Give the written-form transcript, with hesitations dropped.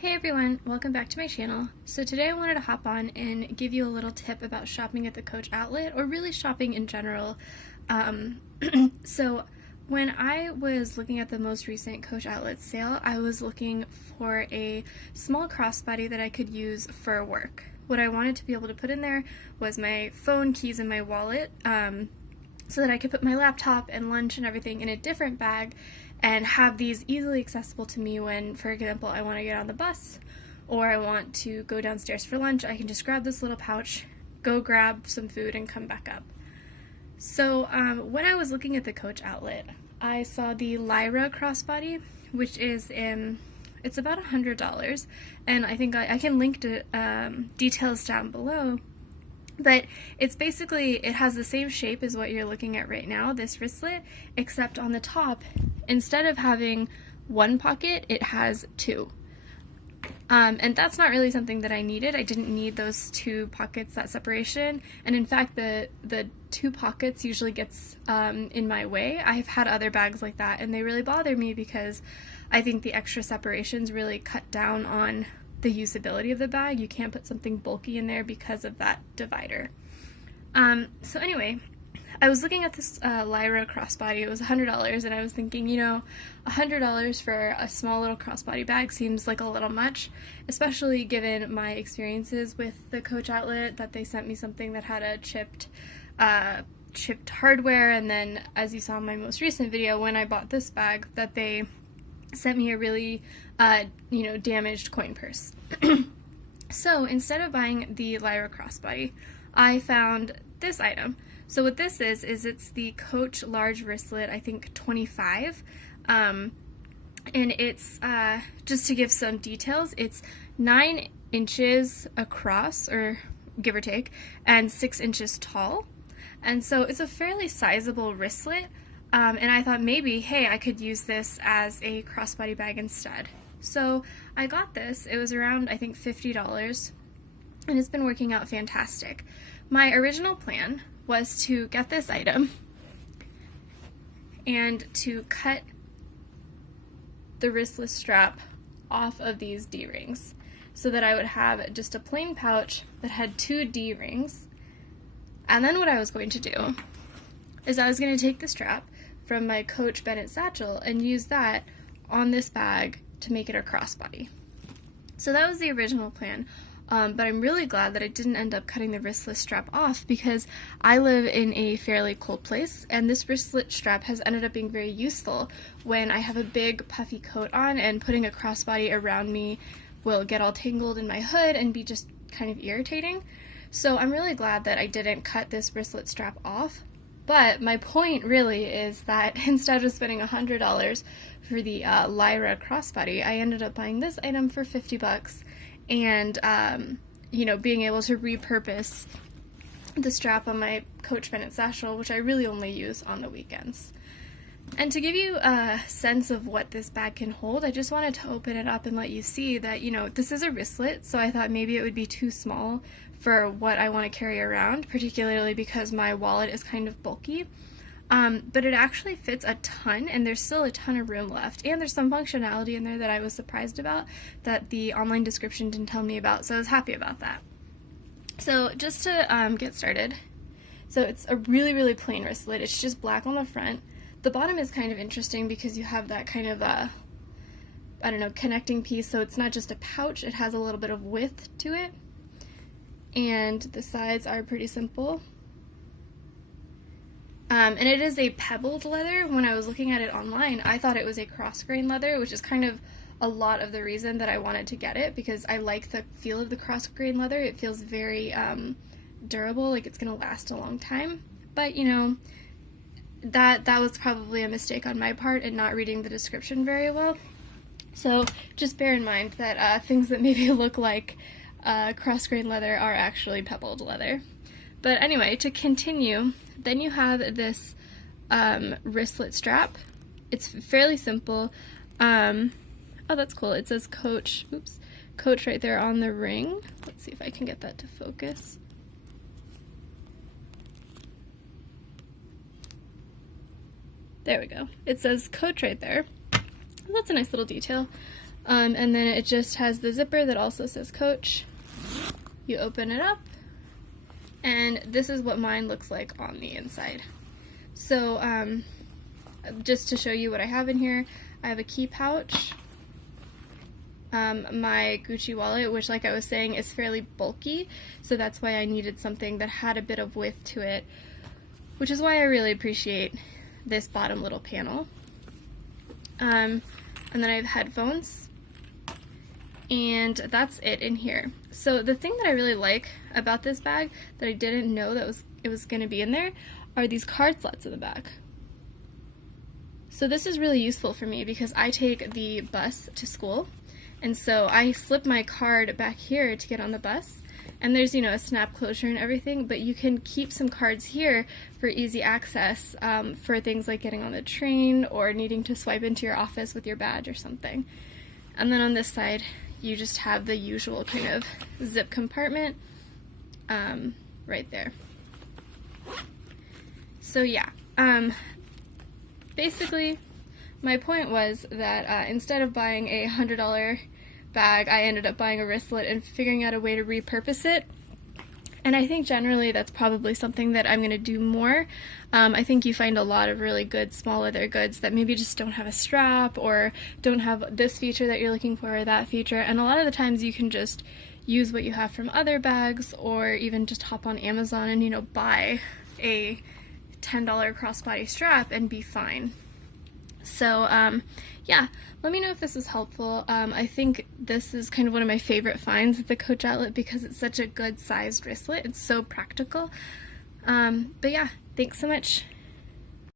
Hey everyone, welcome back to my channel. So today I wanted to hop on and give you a little tip about shopping at the Coach outlet, or really shopping in general. So when I was looking at the most recent Coach outlet sale, I was looking for a small crossbody that I could use for work. What I wanted to be able to put in there was my phone, keys, and my wallet, so that I could put my laptop and lunch and everything in a different bag and have these easily accessible to me when, for example, I want to get on the bus or I want to go downstairs for lunch. I can just grab this little pouch, go grab some food, and come back up. So when I was looking at the Coach outlet, I saw the Lyla crossbody, which is it's about $100, and I think I can link to details down below. But it's basically, it has the same shape as what you're looking at right now, this wristlet, except on the top, instead of having one pocket, it has two. And that's not really something that I needed. I didn't need those two pockets, that separation. And in fact, the two pockets usually gets in my way. I've had other bags like that, and they really bother me because I think the extra separations really cut down on the usability of the bag. You can't put something bulky in there because of that divider. So anyway, I was looking at this Lyla crossbody. It was $100, and I was thinking, you know, $100 for a small little crossbody bag seems like a little much, especially given my experiences with the Coach outlet, that they sent me something that had a chipped hardware, and then, as you saw in my most recent video, when I bought this bag, that they sent me a really damaged coin purse. So instead of buying the Lyla crossbody, I found this item. So what this is it's the Coach large wristlet, I think 25, and it's, just to give some details, it's 9 inches across, or give or take, and 6 inches tall, and so it's a fairly sizable wristlet. And I thought maybe, hey, I could use this as a crossbody bag instead. So I got this. It was around, I think, $50, and it's been working out fantastic. My original plan was to get this item and to cut the wristlet strap off of these D-rings so that I would have just a plain pouch that had 2 D-rings. And then what I was going to do is I was going to take the strap from my Coach Bennett satchel and use that on this bag to make it a crossbody. So that was the original plan, but I'm really glad that I didn't end up cutting the wristlet strap off, because I live in a fairly cold place, and this wristlet strap has ended up being very useful when I have a big puffy coat on, and putting a crossbody around me will get all tangled in my hood and be just kind of irritating. So I'm really glad that I didn't cut this wristlet strap off. But my point really is that instead of spending $100 for the Lyla crossbody, I ended up buying this item for $50, and being able to repurpose the strap on my Coach Bennett satchel, which I really only use on the weekends. And to give you a sense of what this bag can hold, I just wanted to open it up and let you see that, this is a wristlet, so I thought maybe it would be too small for what I want to carry around, particularly because my wallet is kind of bulky. But it actually fits a ton, and there's still a ton of room left. And there's some functionality in there that I was surprised about that the online description didn't tell me about, so I was happy about that. So just to get started, so it's a really, really plain wristlet. It's just black on the front. The bottom is kind of interesting because you have that kind of connecting piece, so it's not just a pouch, it has a little bit of width to it. And the sides are pretty simple. And it is a pebbled leather. When I was looking at it online, I thought it was a cross-grain leather, which is kind of a lot of the reason that I wanted to get it, because I like the feel of the cross-grain leather. It feels very durable, like it's going to last a long time. But, that was probably a mistake on my part in not reading the description very well. So just bear in mind that things that maybe look like cross-grain leather are actually pebbled leather. But anyway, to continue, then you have this wristlet strap. It's fairly simple. Oh, that's cool. It says Coach, Coach right there on the ring. Let's see if I can get that to focus. There we go. It says Coach right there. That's a nice little detail. And then it just has the zipper that also says Coach. You open it up, and this is what mine looks like on the inside. So just to show you what I have in here, I have a key pouch, my Gucci wallet, which, like I was saying, is fairly bulky, so that's why I needed something that had a bit of width to it, which is why I really appreciate this bottom little panel. And then I have headphones, and that's it in here. So the thing that I really like about this bag that I didn't know that it was going to be in there are these card slots in the back. So this is really useful for me because I take the bus to school, and so I slip my card back here to get on the bus, and there's, you know, a snap closure and everything, but you can keep some cards here for easy access for things like getting on the train or needing to swipe into your office with your badge or something. And then on this side, you just have the usual kind of zip compartment right there. So yeah, basically my point was that instead of buying a $100 bag, I ended up buying a wristlet and figuring out a way to repurpose it. And I think generally that's probably something that I'm going to do more. I think you find a lot of really good small leather goods that maybe just don't have a strap or don't have this feature that you're looking for or that feature, and a lot of the times you can just use what you have from other bags or even just hop on Amazon and, you know, buy a $10 crossbody strap and be fine. So yeah, let me know if this was helpful. I think this is kind of one of my favorite finds at the Coach outlet because it's such a good sized wristlet. It's so practical. But yeah, thanks so much.